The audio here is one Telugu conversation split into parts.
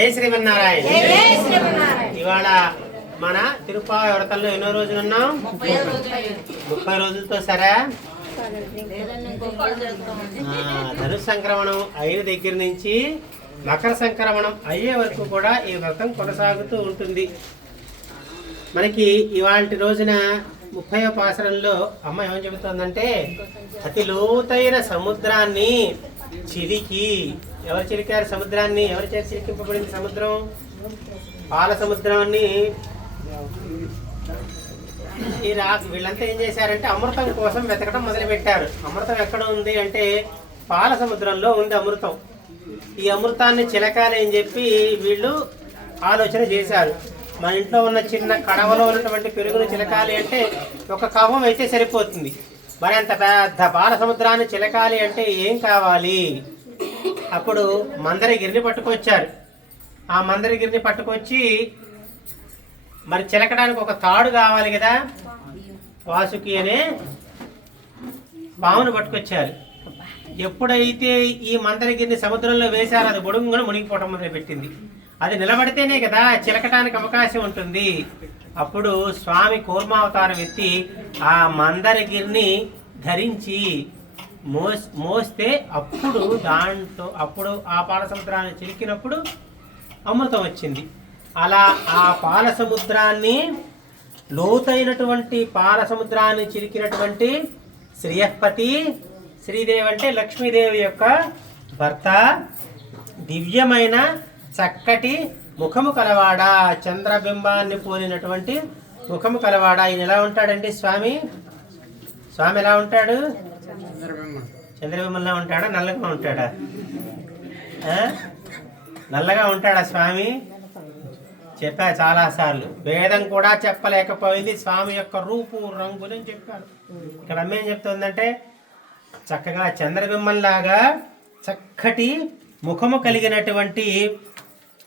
జై శ్రీమన్నారాయణ. ఇవాళ మన తిరుపాయి వ్రతంలో ఎన్నో రోజులు ఉన్నాం? 30 రోజులతో సరే. ధను సంక్రమణం అయిన దగ్గర నుంచి మకర సంక్రమణం అయ్యే వరకు కూడా ఈ వ్రతం కొనసాగుతూ ఉంటుంది. మనకి ఇవాళ రోజున 30వ పాసరంలో అమ్మ ఏమని చెబుతుందంటే, అతి లోతైన సముద్రాన్ని చిలికి, ఎవరు చిలికారు సముద్రాన్ని? ఎవరి చేత చిలికింపబడింది సముద్రం? పాల సముద్రాన్ని వీళ్ళంతా ఏం చేశారంటే అమృతం కోసం వెతకడం మొదలుపెట్టారు. అమృతం ఎక్కడ ఉంది అంటే పాల సముద్రంలో ఉంది అమృతం. ఈ అమృతాన్ని చిలకాలి అని చెప్పి వీళ్ళు ఆలోచన చేశారు. మన ఇంట్లో ఉన్న చిన్న కడవలో ఉన్నటువంటి పెరుగును చిలకాలి అంటే ఒక కవ్వం అయితే సరిపోతుంది. మరి అంత పెద్ద పాల సముద్రాన్ని చిలకాలి అంటే ఏం కావాలి? అప్పుడు మందరగిరిని పట్టుకొచ్చారు. ఆ మందరగిరిని పట్టుకొచ్చి మరి చిలకడానికి ఒక తాడు కావాలి కదా, వాసుకి అనే పామును పట్టుకొచ్చారు. ఎప్పుడైతే ఈ మందరగిరిని సముద్రంలో వేశారో అది బొడుగును మునిగిపోవటం మొదలుపెట్టింది. అది నిలబడితేనే కదా చిలకటానికి అవకాశం ఉంటుంది. అప్పుడు స్వామి కూర్మావతారం ఎత్తి ఆ మందరగిరిని ధరించి మోస్తే అప్పుడు ఆ పాల సముద్రాన్ని చిలికినప్పుడు అమృతం వచ్చింది. అలా ఆ పాల సముద్రాన్ని, లోతైనటువంటి పాల సముద్రాన్ని చిలికినటువంటి శ్రీయపతి, శ్రీదేవి అంటే లక్ష్మీదేవి యొక్క భర్త, దివ్యమైన చక్కటి ముఖము కలవాడ, చంద్రబింబాన్ని పోలినటువంటి ముఖము కలవాడ. ఈయన ఎలా ఉంటాడండి స్వామి? స్వామి ఎలా ఉంటాడు? చంద్రబింబంలా ఉంటాడా? నల్లగా ఉంటాడా? నల్లగా ఉంటాడా స్వామి? చెప్పా చాలాసార్లు. వేదం కూడా చెప్పలేకపోయింది స్వామి యొక్క రూపు రంగులని చెప్పాడు. ఇక్కడ అమ్మ ఏం చెప్తుందంటే, చక్కగా చంద్రబింబంలాగా చక్కటి ముఖము కలిగినటువంటి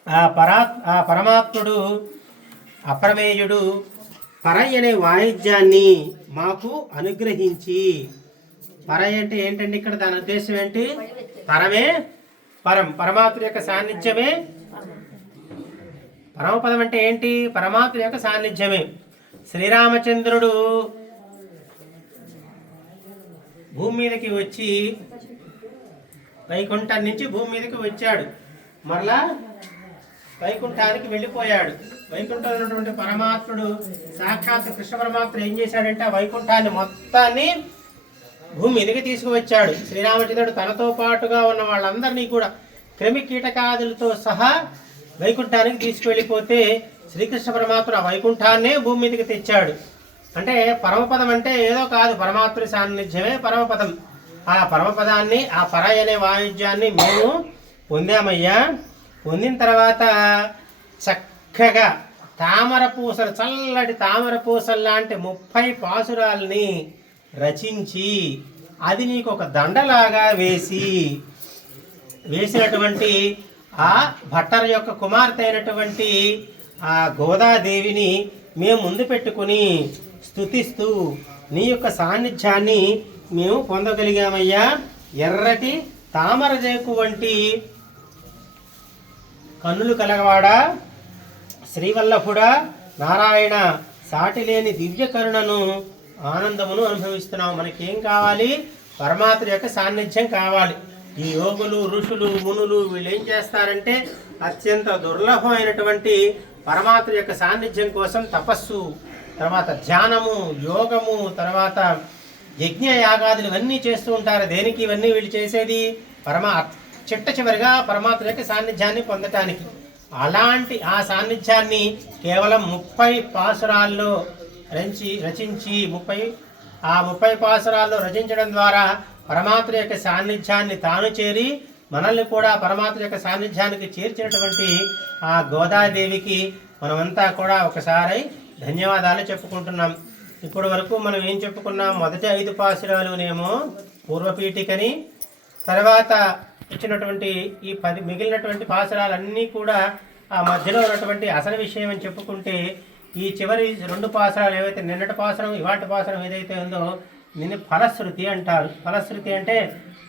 ఆ పరమాత్ముడు, అప్రమేయుడు పరై అనే వాయిద్యాన్ని మాకు అనుగ్రహించి, పరై అంటే ఏంటండి ఇక్కడ దాని ఉద్దేశం ఏంటి? పరమే పరం, పరమాత్మ యొక్క సాన్నిధ్యమే పరమపదం. అంటే ఏంటి? పరమాత్మ యొక్క సాన్నిధ్యమే. శ్రీరామచంద్రుడు భూమి మీదకి వచ్చి, వైకుంఠం నుంచి భూమి మీదకి వచ్చాడు, మరలా వైకుంఠానికి వెళ్ళిపోయాడు. వైకుంఠంలో ఉన్నటువంటి పరమాత్ముడు సాక్షాత్ కృష్ణ పరమాత్ముడు ఏం చేశాడంటే ఆ వైకుంఠాన్ని మొత్తాన్ని భూమి మీదకి తీసుకువచ్చాడు. శ్రీరామచంద్రుడు తనతో పాటుగా ఉన్న వాళ్ళందరినీ కూడా క్రిమి కీటకాదులతో సహా వైకుంఠానికి తీసుకువెళ్ళిపోతే శ్రీకృష్ణ పరమాత్ముడు ఆ వైకుంఠాన్నే భూమి మీదకి తెచ్చాడు. అంటే పరమపదం అంటే ఏదో కాదు, పరమాత్ముడి సాన్నిధ్యమే పరమపదం. ఆ పరమపదాన్ని, ఆ పరాయి అనే వాయిద్యాన్ని మేము పొందామయ్యా. పొందిన తర్వాత చక్కగా తామర పూసలు, చల్లటి తామర పూసలు లాంటి 30 పాసురాల్ని రచించి అది నీకు ఒక దండలాగా వేసినటువంటి ఆ భట్టర్ యొక్క కుమార్తె అయినటువంటి ఆ గోదాదేవిని మేము ముందు పెట్టుకుని స్తుతిస్తూ నీ యొక్క సాన్నిధ్యాన్ని మేము పొందగలిగామయ్యా. ఎర్రటి తామరజేకు వంటి కన్నులు కలగవాడా, శ్రీవల్లభుడా, నారాయణ, సాటిలేని దివ్య కరుణను, ఆనందమును అనుభవిస్తున్నాం. మనకేం కావాలి? పరమాత్మ యొక్క సాన్నిధ్యం కావాలి. ఈ యోగులు, ఋషులు, మునులు వీళ్ళు ఏం చేస్తారంటే అత్యంత దుర్లభమైనటువంటి పరమాత్మ యొక్క సాన్నిధ్యం కోసం తపస్సు, తర్వాత ధ్యానము, యోగము, తర్వాత యజ్ఞ యాగాదులు ఇవన్నీ చేస్తూ ఉంటారు. దేనికి ఇవన్నీ వీళ్ళు చేసేది? చిట్ట చివరిగా పరమాత్మ యొక్క సాన్నిధ్యాన్ని పొందటానికి. అలాంటి ఆ సాన్నిధ్యాన్ని కేవలం 30 పాసురాల్లో రచించి 30 పాసురాల్లో రచించడం ద్వారా పరమాత్మ యొక్క సాన్నిధ్యాన్ని తాను చేరి మనల్ని కూడా పరమాత్మ యొక్క సాన్నిధ్యానికి చేర్చినటువంటి ఆ గోదాదేవికి మనమంతా కూడా ఒకసారి ధన్యవాదాలు చెప్పుకుంటున్నాం. ఇప్పటి వరకు మనం ఏం చెప్పుకున్నాం? మొదటి 5 పాసురాలునేమో పూర్వపీఠికని, తర్వాత ఇచ్చినటువంటి ఈ 10 మిగిలినటువంటి పాసురాలన్నీ కూడా ఆ మధ్యలో ఉన్నటువంటి అసలు విషయం అని చెప్పుకుంటే, ఈ చివరి 2 పాసురాలు ఏవైతే నిన్నటి పాసురం ఇవాటి పాసురం ఏదైతే ఉందో దీన్ని ఫలశ్రుతి అంటారు. ఫలశ్రుతి అంటే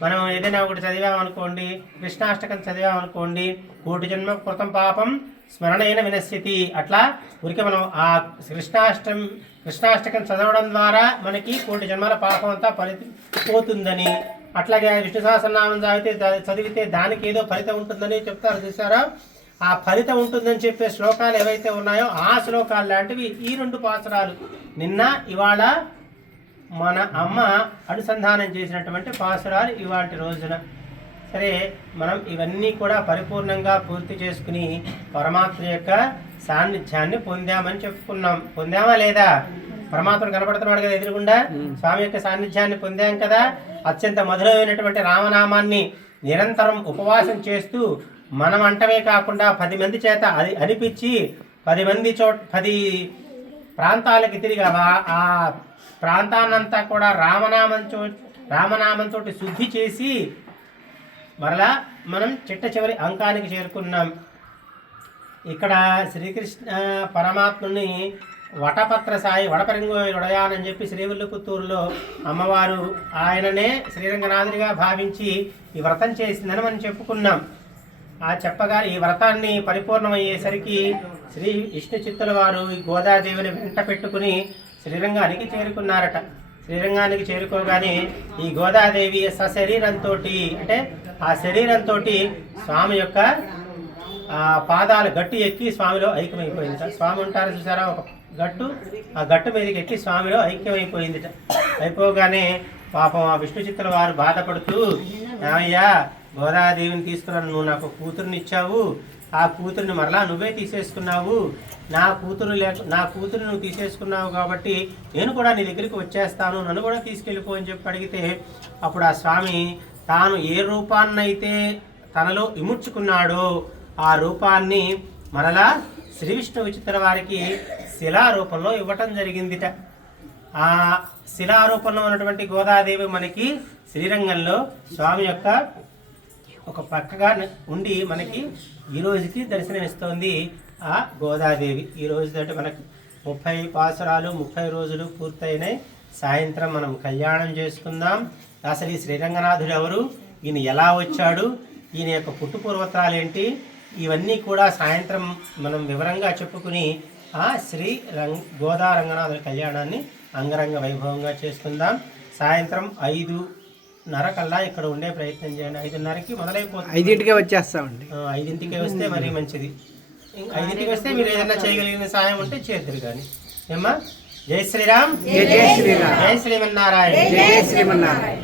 మనం ఏదైనా ఒకటి చదివామనుకోండి, కృష్ణాష్టకం చదివామనుకోండి, కోటి జన్మ కృతం పాపం స్మరణైన వినశ్యతి, అట్లా ఊరికే మనం ఆ కృష్ణాష్టకం చదవడం ద్వారా మనకి కోటి జన్మల పాపం అంతా పోతుందని, అట్లాగే విష్ణు సహస్రనామం చదివితే దానికి ఏదో ఫలితం ఉంటుందని చెప్తారు చూసారా. ఆ ఫలితం ఉంటుందని చెప్పే శ్లోకాలు ఏవైతే ఉన్నాయో ఆ శ్లోకాలు లాంటివి ఈ 2 పాసురాలు నిన్న ఇవాళ మన అమ్మ అనుసంధానం చేసినటువంటి పాసురాలు ఇవాటి రోజున. సరే, మనం ఇవన్నీ కూడా పరిపూర్ణంగా పూర్తి చేసుకుని పరమాత్మ యొక్క సాన్నిధ్యాన్ని పొందామని చెప్పుకున్నాం. పొందామా లేదా? పరమాత్ముడు కనపడుతున్నాడు కదా ఎదురుగుండా, స్వామి యొక్క సాన్నిధ్యాన్ని పొందాం కదా. అత్యంత మధురమైనటువంటి రామనామాన్ని నిరంతరం ఉపవాసం చేస్తూ మనం అంటమే కాకుండా 10 మంది చేత అది అనిపించి 10 ప్రాంతాలకి తిరిగి ఆ ప్రాంతాన్నంతా కూడా రామనామంతో శుద్ధి చేసి మరలా మనం చిట్ట చివరి అంకానికి చేరుకున్నాం. ఇక్కడ శ్రీకృష్ణ పరమాత్ముని వటపత్ర సాయి వడపరింగోయడయానని చెప్పి శ్రీవిల్లుపుత్తూరులో అమ్మవారు ఆయననే శ్రీరంగనాథుడిగా భావించి ఈ వ్రతం చేసిందని మనం చెప్పుకున్నాం. ఆ చెప్పగా ఈ వ్రతాన్ని పరిపూర్ణమయ్యేసరికి శ్రీ విష్ణు చిత్తుల వారు ఈ గోదాదేవిని వెంట పెట్టుకుని శ్రీరంగానికి చేరుకున్నారట. శ్రీరంగానికి చేరుకోగానే ఈ గోదాదేవి సశరీరంతో, అంటే ఆ శరీరంతో స్వామి యొక్క పాదాల గట్టు ఎక్కి స్వామిలో ఐక్యమైపోయింది. స్వామి ఉంటారు చూసారా, ఒక గట్టు, ఆ గట్టు మీదకి ఎక్కి స్వామిలో ఐక్యమైపోయిందిట. అయిపోగానే పాపం ఆ విష్ణు చిత్తుల వారు బాధపడుతూ, అయ్యా గోదాదేవిని తీసుకున్నాను, నువ్వు నాకు కూతురుని ఇచ్చావు, ఆ కూతురిని మరలా నువ్వే తీసేసుకున్నావు, నా కూతురు నువ్వు తీసేసుకున్నావు కాబట్టి నేను కూడా నీ దగ్గరికి వచ్చేస్తాను, నన్ను కూడా తీసుకెళ్ళిపో అని చెప్పి అడిగితే అప్పుడు ఆ స్వామి తాను ఏ రూపాన్నైతే తనలో ఇముడ్చుకున్నాడో ఆ రూపాన్ని మరలా శ్రీ విష్ణు విచిత్ర వారికి శిలారూపంలో ఇవ్వటం జరిగిందిట. ఆ శిలారూపంలో ఉన్నటువంటి గోదాదేవి మనకి శ్రీరంగంలో స్వామి యొక్క ఒక పక్కగా ఉండి మనకి ఈ రోజుకి దర్శనమిస్తోంది ఆ గోదాదేవి. ఈ రోజుతో మనకు 30 పాసురాలు 30 రోజులు పూర్తయినాయి. సాయంత్రం మనం కళ్యాణం చేసుకుందాం. అసలు ఈ శ్రీరంగనాథుడు ఎవరు, ఈయన ఎలా వచ్చాడు, ఈయన యొక్క పుట్టుపూర్వత్రాలు ఏంటి, ఇవన్నీ కూడా సాయంత్రం మనం వివరంగా చెప్పుకుని ఆ గోదా రంగనాథుడి కళ్యాణాన్ని అంగరంగ వైభవంగా చేసుకుందాం. సాయంత్రం 5:30 కల్లా ఇక్కడ ఉండే ప్రయత్నం చేయండి. 5:30కి మొదలైపోతుంది. 5ంటికే వచ్చేస్తామండి. 5ంటికే వస్తే మరీ మంచిది. 5ంటికి వస్తే మీరు ఏదైనా చేయగలిగిన సాయం ఉంటే చేద్దరు కానీ. ఏమ్మా, జై శ్రీరామ్, జై శ్రీరామ్, జై శ్రీమన్నారాయణ, జై శ్రీమన్నారాయణ.